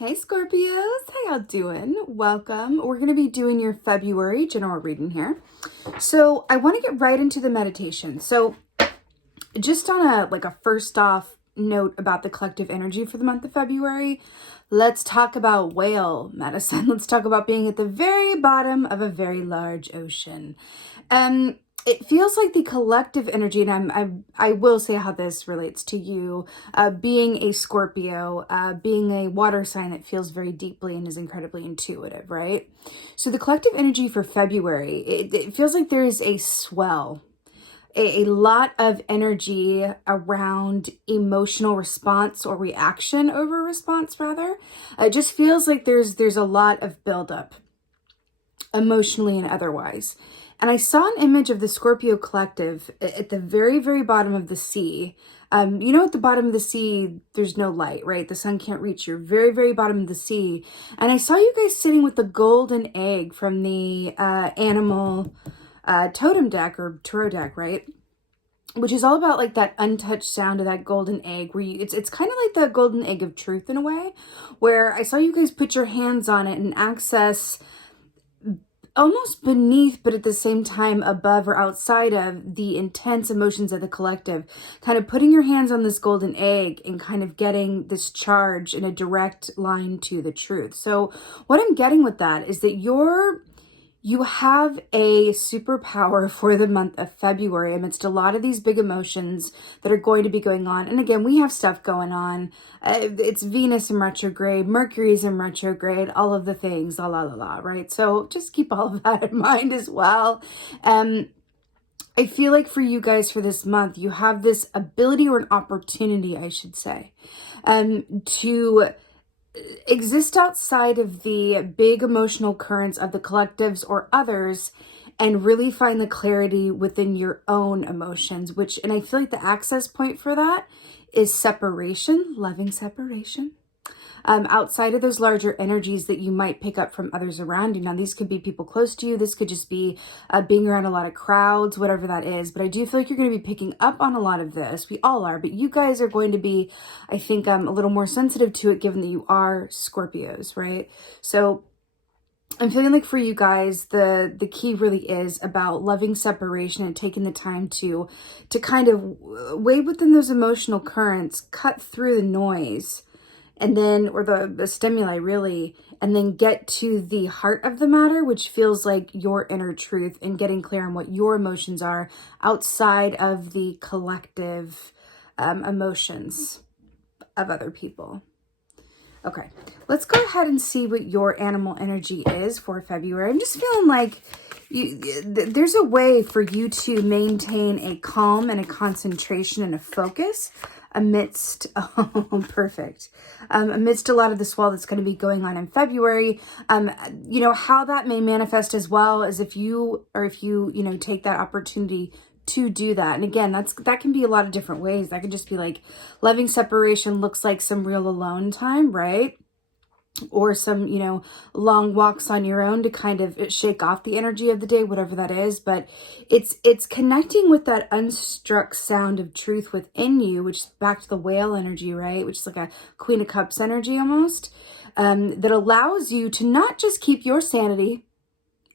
Hey Scorpios, how y'all doing? Welcome. We're going to be doing your February general reading here. So I want to get right into the meditation. So just on a first off note about the collective energy for the month of February, let's talk about whale medicine. Let's talk about being at the very bottom of a very large ocean. It feels like the collective energy, and I will say how this relates to you, being a Scorpio, being a water sign that feels very deeply and is incredibly intuitive, right? So the collective energy for February, it feels like there is a swell, a lot of energy around emotional response or reaction over response, rather. It just feels like there's a lot of buildup, emotionally and otherwise. And I saw an image of the Scorpio collective at the very, very bottom of the sea. At the bottom of the sea, there's no light, right? The sun can't reach your very, very bottom of the sea. And I saw you guys sitting with the golden egg from the animal totem deck or tarot deck, right? Which is all about like that untouched sound of that golden egg where it's kind of like the golden egg of truth in a way, where I saw you guys put your hands on it and access almost beneath, but at the same time above or outside of the intense emotions of the collective, kind of putting your hands on this golden egg and kind of getting this charge in a direct line to the truth. So what I'm getting with that is that you have a superpower for the month of February amidst a lot of these big emotions that are going to be going on. And again, we have stuff going on. It's Venus in retrograde, Mercury's in retrograde, all of the things, right? So just keep all of that in mind as well. I feel like for you guys for this month, you have this ability or an opportunity, I should say, to exist outside of the big emotional currents of the collectives or others and really find the clarity within your own emotions, and I feel like the access point for that is separation, loving separation. Outside of those larger energies that you might pick up from others around you. Now, these could be people close to you. This could just be being around a lot of crowds, whatever that is. But I do feel like you're going to be picking up on a lot of this. We all are, but you guys are going to be, I think, a little more sensitive to it given that you are Scorpios, right? So I'm feeling like for you guys, the key really is about loving separation and taking the time to kind of wade within those emotional currents, cut through the noise, and then, or the stimuli really, and then get to the heart of the matter, which feels like your inner truth and getting clear on what your emotions are outside of the collective emotions of other people. Okay, let's go ahead and see what your animal energy is for February. I'm just feeling like there's a way for you to maintain a calm and a concentration and a focus amidst, amidst a lot of the swell that's going to be going on in February. How that may manifest as well as if you take that opportunity to do that. And again, that can be a lot of different ways. That could just be like loving separation looks like some real alone time, right? Or some, long walks on your own to kind of shake off the energy of the day, whatever that is. But it's connecting with that unstruck sound of truth within you, which is back to the whale energy, right? Which is like a Queen of Cups energy almost, that allows you to not just keep your sanity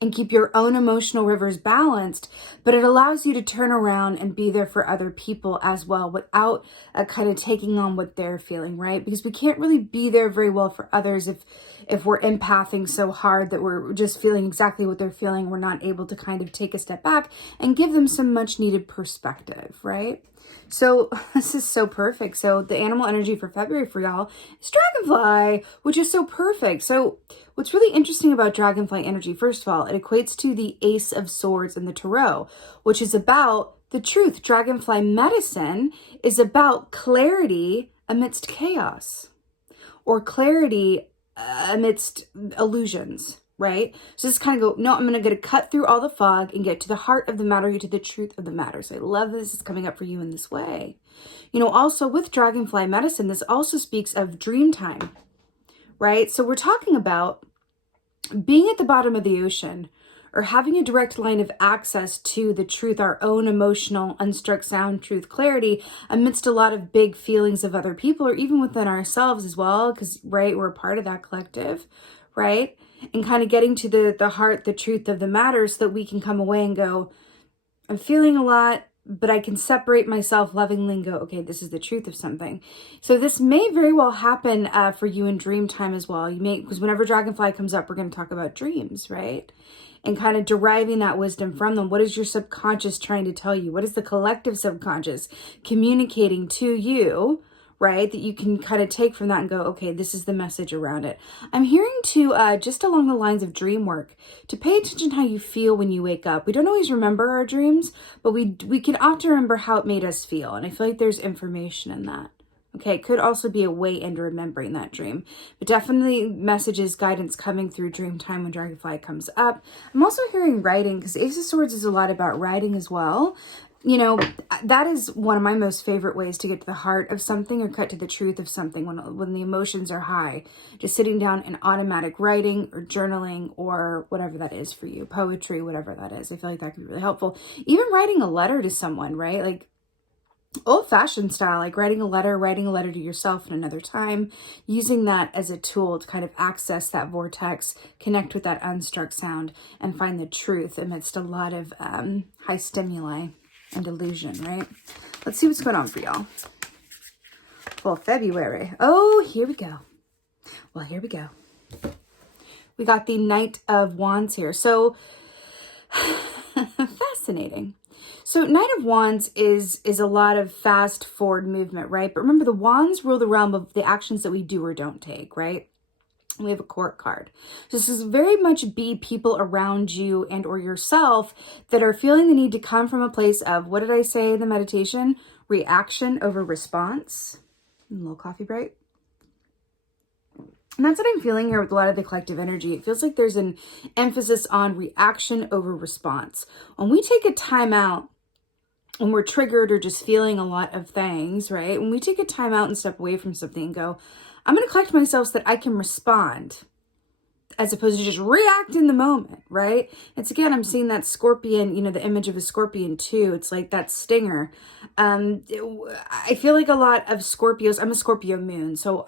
and keep your own emotional rivers balanced, but it allows you to turn around and be there for other people as well without kind of taking on what they're feeling, right? Because we can't really be there very well for others if we're empathing so hard that we're just feeling exactly what they're feeling. We're not able to kind of take a step back and give them some much needed perspective, right? So this is so perfect. So the animal energy for February for y'all is dragonfly, which is so perfect. So what's really interesting about dragonfly energy, first of all, it equates to the Ace of Swords in the Tarot, which is about the truth. Dragonfly medicine is about clarity amidst chaos, or clarity amidst illusions, right? So just kind of go, no, I'm going to cut through all the fog and get to the heart of the matter, get to the truth of the matter. So I love this is coming up for you in this way. Also with dragonfly medicine, this also speaks of dream time, right? So we're talking about being at the bottom of the ocean or having a direct line of access to the truth, our own emotional, unstruck sound truth clarity amidst a lot of big feelings of other people, or even within ourselves as well, because, right, we're part of that collective, right? And kind of getting to the heart, the truth of the matter, so that we can come away and go, I'm feeling a lot, but I can separate myself lovingly and go, okay, this is the truth of something. So this may very well happen for you in dream time as well. You may, because whenever Dragonfly comes up, we're going to talk about dreams, right? And kind of deriving that wisdom from them. What is your subconscious trying to tell you? What is the collective subconscious communicating to you, right? That you can kind of take from that and go, okay, this is the message around it. I'm hearing to, just along the lines of dream work, to pay attention how you feel when you wake up. We don't always remember our dreams, but we can often remember how it made us feel. And I feel like there's information in that. Okay, it could also be a way into remembering that dream. But definitely messages, guidance coming through dream time when Dragonfly comes up. I'm also hearing writing, because Ace of Swords is a lot about writing as well. You know, that is one of my most favorite ways to get to the heart of something or cut to the truth of something when the emotions are high. Just sitting down and automatic writing or journaling or whatever that is for you, poetry, whatever that is. I feel like that could be really helpful. Even writing a letter to someone, right? Like old-fashioned style, like writing a letter to yourself in another time, using that as a tool to kind of access that vortex, connect with that unstruck sound, and find the truth amidst a lot of high stimuli and illusion, right? Let's see what's going on for y'all. Well, February. Oh, here we go. Well, here we go. We got the Knight of Wands here. So, fascinating. So, Knight of Wands is a lot of fast forward movement, right? But remember, the Wands rule the realm of the actions that we do or don't take, right? We have a Court card. So this is very much be people around you and or yourself that are feeling the need to come from a place of, what did I say in the meditation? Reaction over response. A little coffee break. And that's what I'm feeling here with a lot of the collective energy. It feels like there's an emphasis on reaction over response. When we take a time out, when we're triggered or just feeling a lot of things, right? When we take a time out and step away from something and go, I'm going to collect myself so that I can respond as opposed to just react in the moment, right? It's again, I'm seeing that scorpion, you know, the image of a scorpion too. It's like that stinger. I feel like a lot of Scorpios, I'm a Scorpio moon, so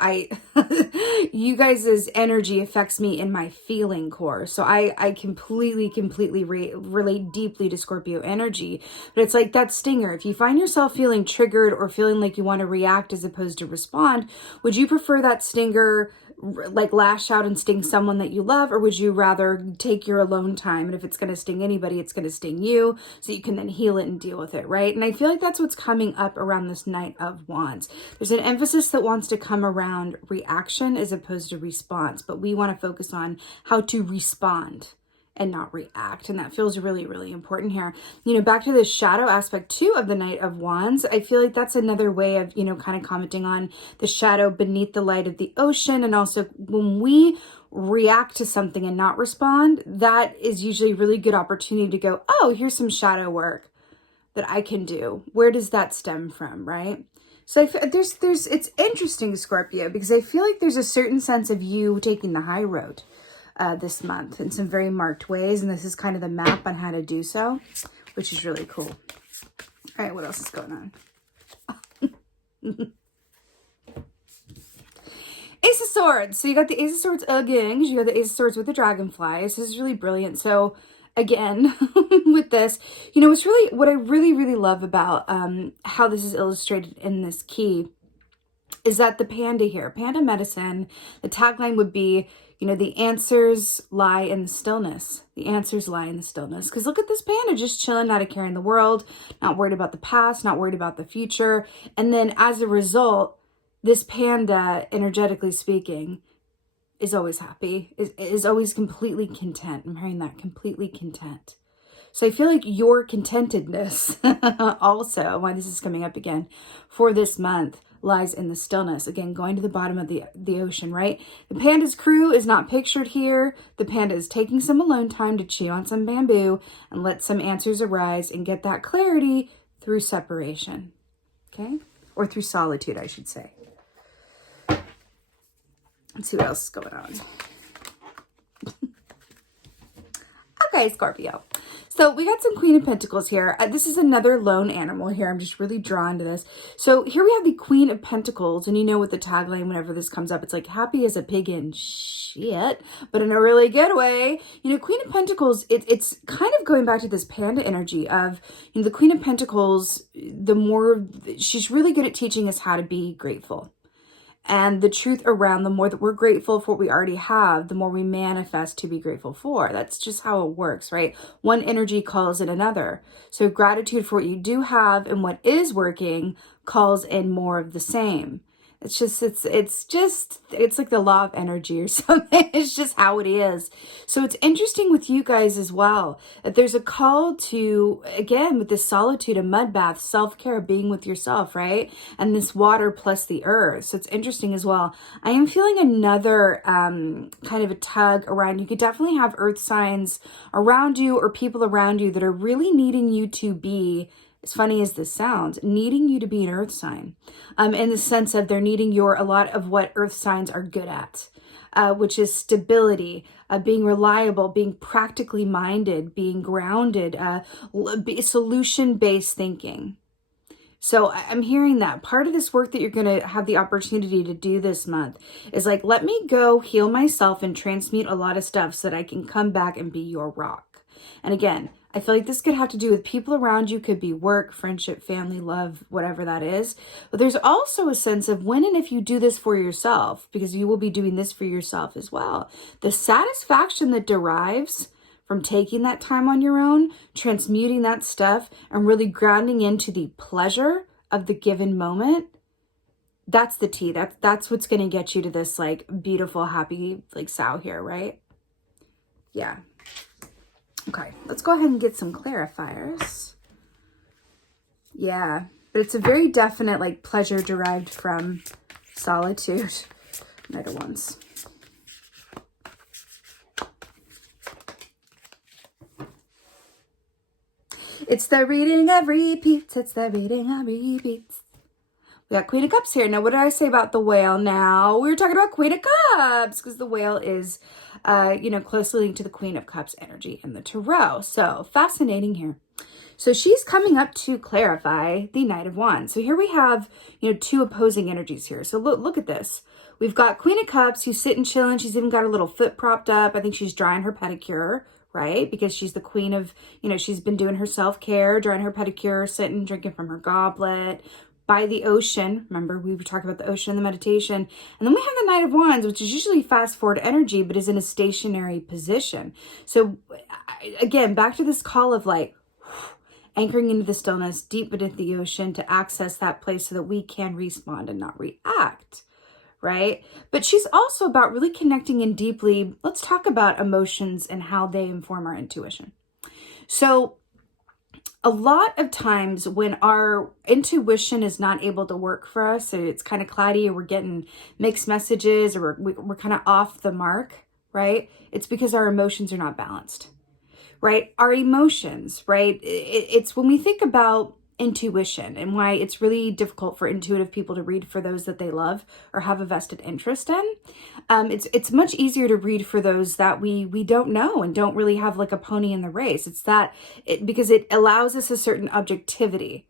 you guys' energy affects me in my feeling core. So I completely relate deeply to Scorpio energy, but it's like that stinger. If you find yourself feeling triggered or feeling like you want to react as opposed to respond, would you prefer that stinger like lash out and sting someone that you love, or would you rather take your alone time, and if it's going to sting anybody, it's going to sting you, so you can then heal it and deal with it, right? And I feel like that's what's coming up around this Knight of Wands. There's an emphasis that wants to come around reaction as opposed to response, but we want to focus on how to respond and not react. And that feels really important here. You know, back to the shadow aspect too of the Knight of Wands, I feel like that's another way of, you know, kind of commenting on the shadow beneath the light of the ocean. And also when we react to something and not respond, that is usually a really good opportunity to go, oh, here's some shadow work that I can do. Where does that stem from, right? So it's interesting, Scorpio, because I feel like there's a certain sense of you taking the high road this month in some very marked ways. And this is kind of the map on how to do so, which is really cool. All right, what else is going on? Ace of Swords. So you got the Ace of Swords again, because you got the Ace of Swords with the Dragonfly. This is really brilliant. So again, with this, you know, it's really, what I really love about how this is illustrated in this key is that the panda here, panda medicine, the tagline would be, you know, the answers lie in the stillness. The answers lie in the stillness. Because look at this panda just chilling, not a care in the world, not worried about the past, not worried about the future. And then as a result, this panda, energetically speaking, is always happy, is always completely content. I'm hearing that, completely content. So I feel like your contentedness also, why this is coming up again, for this month, lies in the stillness. Again, going to the bottom of the ocean, right? The panda's crew is not pictured here. The panda is taking some alone time to chew on some bamboo and let some answers arise and get that clarity through separation, okay? Or through solitude, I should say. Let's see what else is going on. Okay, Scorpio. So we got some Queen of Pentacles here. This is another lone animal here. I'm just really drawn to this. So here we have the Queen of Pentacles, and you know with the tagline, whenever this comes up, it's like happy as a pig in shit, but in a really good way. You know, Queen of Pentacles, it's kind of going back to this panda energy of, you know, the Queen of Pentacles, the more, she's really good at teaching us how to be grateful. And the truth around, the more that we're grateful for what we already have, the more we manifest to be grateful for. That's just how it works, right? One energy calls in another. So gratitude for what you do have and what is working calls in more of the same. It's like the law of energy or something. It's just how it is. So it's interesting with you guys as well, that there's a call to, again, with this solitude, a mud bath, self-care, being with yourself, right? And this water plus the earth. So it's interesting as well. I am feeling another kind of a tug around. You could definitely have earth signs around you or people around you that are really needing you to be, as funny as this sounds, needing you to be an earth sign, in the sense of they're needing a lot of what earth signs are good at, which is stability, being reliable, being practically minded, being grounded, solution-based thinking. So I'm hearing that part of this work that you're going to have the opportunity to do this month is like, let me go heal myself and transmute a lot of stuff so that I can come back and be your rock. And again, I feel like this could have to do with people around you, could be work, friendship, family, love, whatever that is. But there's also a sense of when and if you do this for yourself, because you will be doing this for yourself as well. The satisfaction that derives from taking that time on your own, transmuting that stuff, and really grounding into the pleasure of the given moment, that's the tea. That's what's going to get you to this like beautiful, happy, like sow here, right? Yeah. Okay, let's go ahead and get some clarifiers. Yeah, but it's a very definite like pleasure derived from solitude. Knight of Wands. It's the reading of repeats. It's the reading of repeats. We got Queen of Cups here. Now, what did I say about the whale now? We were talking about Queen of Cups because the whale is, closely linked to the Queen of Cups energy in the tarot. So fascinating here. So she's coming up to clarify the Knight of Wands. So here we have, two opposing energies here. So look at this. We've got Queen of Cups who's sitting chilling. She's even got her little foot propped up. I think she's drying her pedicure, right? Because she's the queen of, she's been doing her self-care, drying her pedicure, sitting, drinking from her goblet, by the ocean. Remember, we were talking about the ocean in the meditation. And then we have the Knight of Wands, which is usually fast forward energy, but is in a stationary position. So again, back to this call of like anchoring into the stillness, deep beneath the ocean to access that place so that we can respond and not react, right? But she's also about really connecting in deeply. Let's talk about emotions and how they inform our intuition. So a lot of times when our intuition is not able to work for us, so it's kind of cloudy or we're getting mixed messages or we're kind of off the mark, right? It's because our emotions are not balanced, right? Our emotions, right? It's when we think about intuition and why it's really difficult for intuitive people to read for those that they love or have a vested interest in. It's much easier to read for those that we don't know and don't really have like a pony in the race. Because it allows us a certain objectivity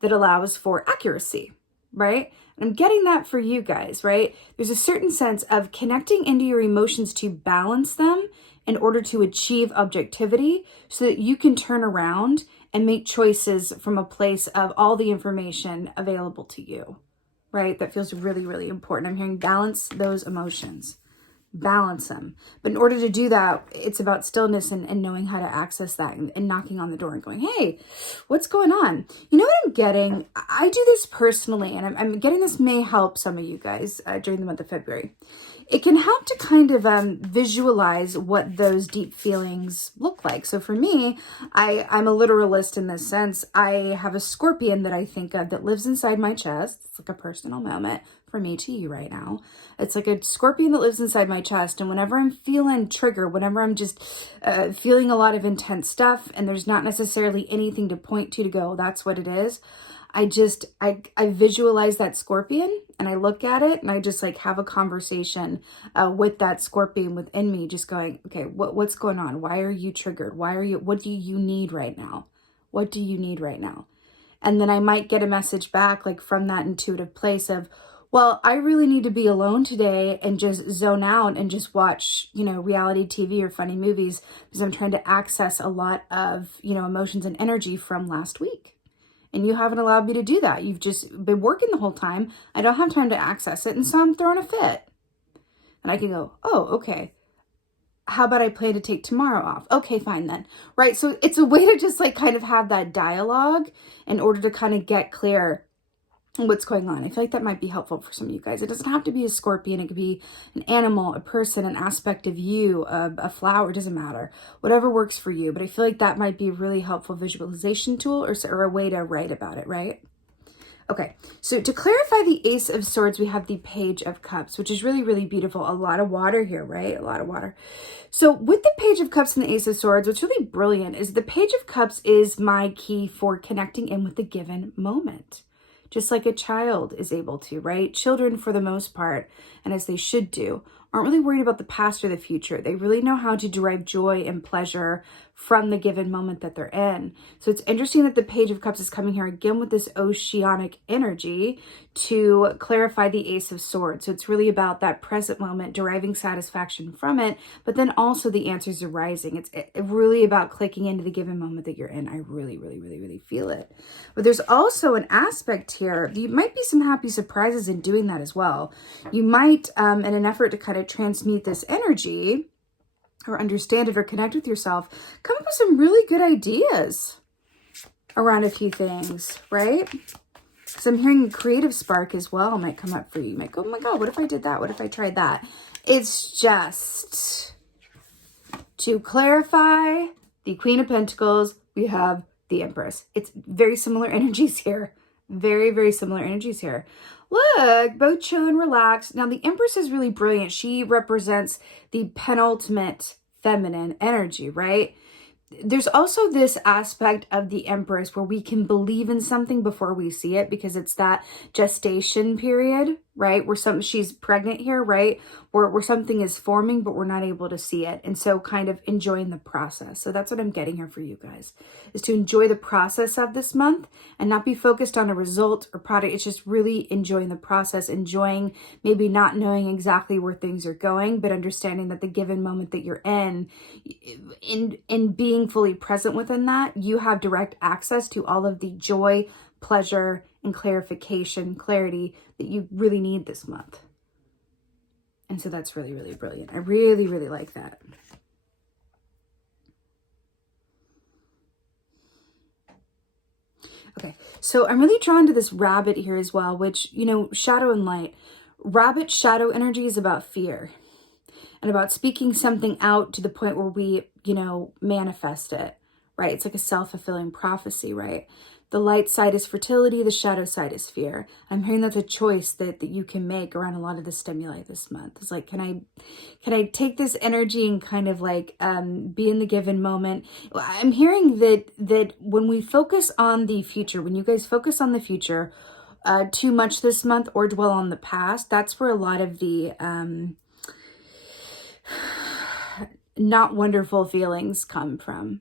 that allows for accuracy, right? And I'm getting that for you guys, right? There's a certain sense of connecting into your emotions to balance them in order to achieve objectivity so that you can turn around and make choices from a place of all the information available to you, right? That feels really, really important. I'm hearing balance those emotions, balance them. But in order to do that, it's about stillness and knowing how to access that and knocking on the door and going, hey, what's going on? You know what I'm getting? I do this personally, and I'm getting this may help some of you guys during the month of February. It can help to kind of visualize what those deep feelings look like. So for me, I'm a literalist in this sense. I have a scorpion that I think of that lives inside my chest. It's like a personal moment for me to you right now. It's like a scorpion that lives inside my chest. And whenever I'm feeling triggered, whenever I'm just feeling a lot of intense stuff and there's not necessarily anything to point to go, that's what it is, I visualize that scorpion and I look at it and I just like have a conversation with that scorpion within me, just going, okay, what's going on? Why are you triggered? What do you need right now? What do you need right now? And then I might get a message back like from that intuitive place of, well, I really need to be alone today and just zone out and just watch, reality TV or funny movies because I'm trying to access a lot of, emotions and energy from last week. And you haven't allowed me to do that. You've just been working the whole time. I don't have time to access it. And so I'm throwing a fit. And I can go, oh, okay. How about I plan to take tomorrow off? Okay, fine then. Right? So it's a way to just like kind of have that dialogue in order to kind of get clear what's going on. I feel like that might be helpful for some of you guys. It doesn't have to be a scorpion. It could be an animal, a person, an aspect of you, a flower. It doesn't matter. Whatever works for you. But I feel like that might be a really helpful visualization tool or a way to write about it, right? Okay, so to clarify the Ace of Swords, we have the Page of Cups, which is really, really beautiful. A lot of water here, right? A lot of water. So with the Page of Cups and the Ace of Swords, what's really brilliant is the Page of Cups is my key for connecting in with the given moment. Just like a child is able to, right? Children, for the most part, and as they should do, aren't really worried about the past or the future. They really know how to derive joy and pleasure from the given moment that they're in. So it's interesting that the Page of Cups is coming here again with this oceanic energy to clarify the Ace of Swords. So it's really about that present moment, deriving satisfaction from it, but then also the answers arising. It's really about clicking into the given moment that you're in. I really, really, really, really feel it. But there's also an aspect here. You might be some happy surprises in doing that as well. You might, in an effort to kind of transmute this energy, or understand it or connect with yourself, come up with some really good ideas around a few things, right? So I'm hearing creative spark as well might come up for you. You might go, oh my God, what if I did that? What if I tried that? It's just to clarify the Queen of Pentacles, we have the Empress. It's very similar energies here. Very, very similar energies here. Look, both chill and relax. Now, the Empress is really brilliant. She represents the penultimate feminine energy, right? There's also this aspect of the Empress where we can believe in something before we see it because it's that gestation period, right? Where she's pregnant here, right? Where something is forming, but we're not able to see it. And so kind of enjoying the process. So that's what I'm getting here for you guys, is to enjoy the process of this month and not be focused on a result or product. It's just really enjoying the process, enjoying maybe not knowing exactly where things are going, but understanding that the given moment that you're in being fully present within that, you have direct access to all of the joy, pleasure, and clarity that you really need this month. And so that's really, really brilliant. I really, really like that. Okay, so I'm really drawn to this rabbit here as well, which, shadow and light. Rabbit shadow energy is about fear and about speaking something out to the point where we, manifest it, right? It's like a self-fulfilling prophecy, right? The light side is fertility, the shadow side is fear. I'm hearing that's a choice that you can make around a lot of the stimuli this month. It's like, can I take this energy and kind of like be in the given moment? I'm hearing that when we focus on the future, when you guys focus on the future too much this month or dwell on the past, that's where a lot of the not wonderful feelings come from.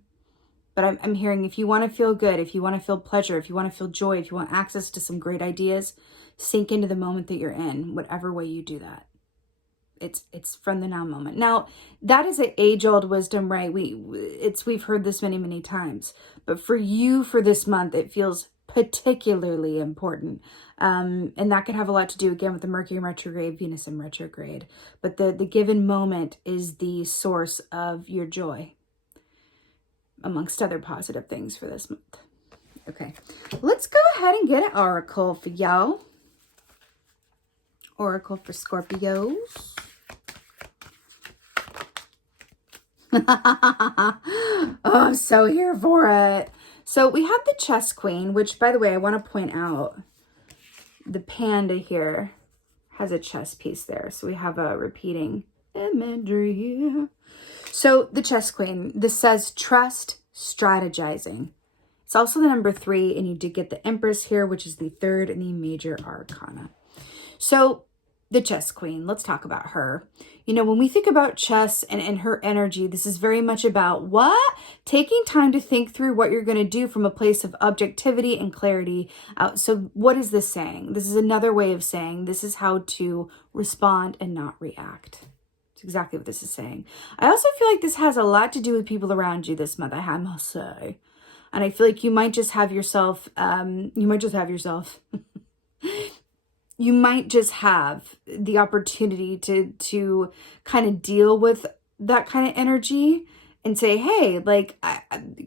But I'm hearing if you want to feel good, if you want to feel pleasure, if you want to feel joy, if you want access to some great ideas, sink into the moment that you're in, whatever way you do that. It's from the now moment. Now, that is an age-old wisdom, right? We've heard this many, many times. But for you, for this month, it feels particularly important. And that could have a lot to do, again, with the Mercury in retrograde, Venus in retrograde. But the given moment is the source of your joy, amongst other positive things for this month. Okay, let's go ahead and get an oracle for y'all. Oracle for Scorpios. Oh, I'm so here for it. So we have the Chess Queen, which, by the way, I want to point out, the panda here has a chess piece there. So we have a repeating imagery. So the Chess Queen, this says trust, strategizing. It's also the number 3, and you did get the Empress here, which is the 3rd in the major arcana. So the chess queen, let's talk about her. You know, when we think about chess and her energy, this is very much about what? Taking time to think through what you're going to do from a place of objectivity and clarity. So what is this saying? This is another way of saying this is how to respond and not react. It's exactly what this is saying. I also feel like this has a lot to do with people around you this month, I must say. And I feel like you might just have yourself, you might just have the opportunity to kind of deal with that kind of energy and say, hey, like,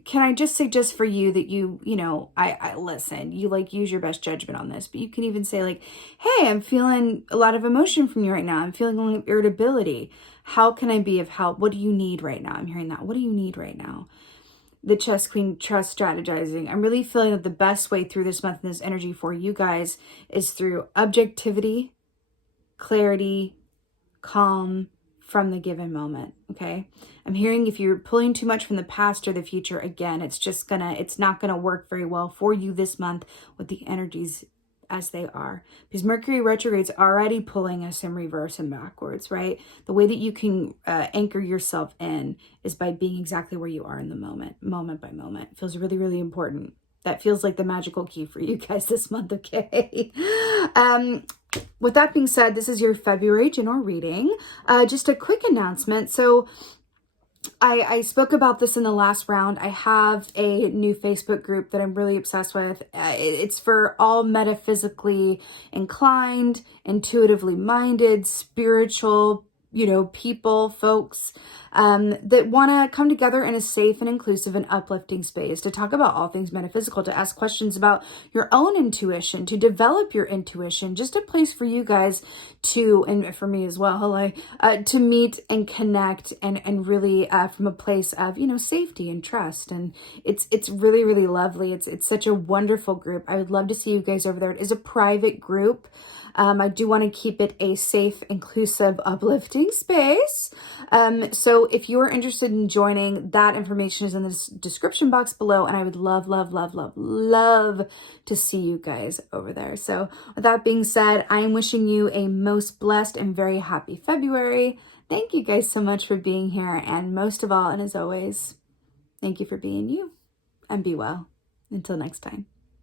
can I just suggest for you that you know, I listen, you like use your best judgment on this, but you can even say like, hey, I'm feeling a lot of emotion from you right now. I'm feeling a lot of irritability. How can I be of help? What do you need right now? I'm hearing that. What do you need right now? The chess queen, trust, strategizing. I'm really feeling that the best way through this month and this energy for you guys is through objectivity, clarity, calm from the given moment. Okay. I'm hearing if you're pulling too much from the past or the future, again, it's not gonna work very well for you this month with the energies as they are, because Mercury retrograde's already pulling us in reverse and backwards, right? The way that you can anchor yourself in is by being exactly where you are in the moment by moment. It feels really, really important. That feels like the magical key for you guys this month, okay? With that being said, this is your February general reading. Just a quick announcement. So I spoke about this in the last round. I have a new Facebook group that I'm really obsessed with. It's for all metaphysically inclined, intuitively minded, spiritual, people, folks that want to come together in a safe and inclusive and uplifting space to talk about all things metaphysical, to ask questions about your own intuition, to develop your intuition, just a place for you guys to, and for me as well, to meet and connect and really from a place of, safety and trust. And it's really, really lovely. It's such a wonderful group. I would love to see you guys over there. It is a private group. I do want to keep it a safe, inclusive, uplifting space. So if you're interested in joining, that information is in the description box below. And I would love, love, love, love, love to see you guys over there. So with that being said, I am wishing you a most blessed and very happy February. Thank you guys so much for being here. And most of all, and as always, thank you for being you, and be well. Until next time.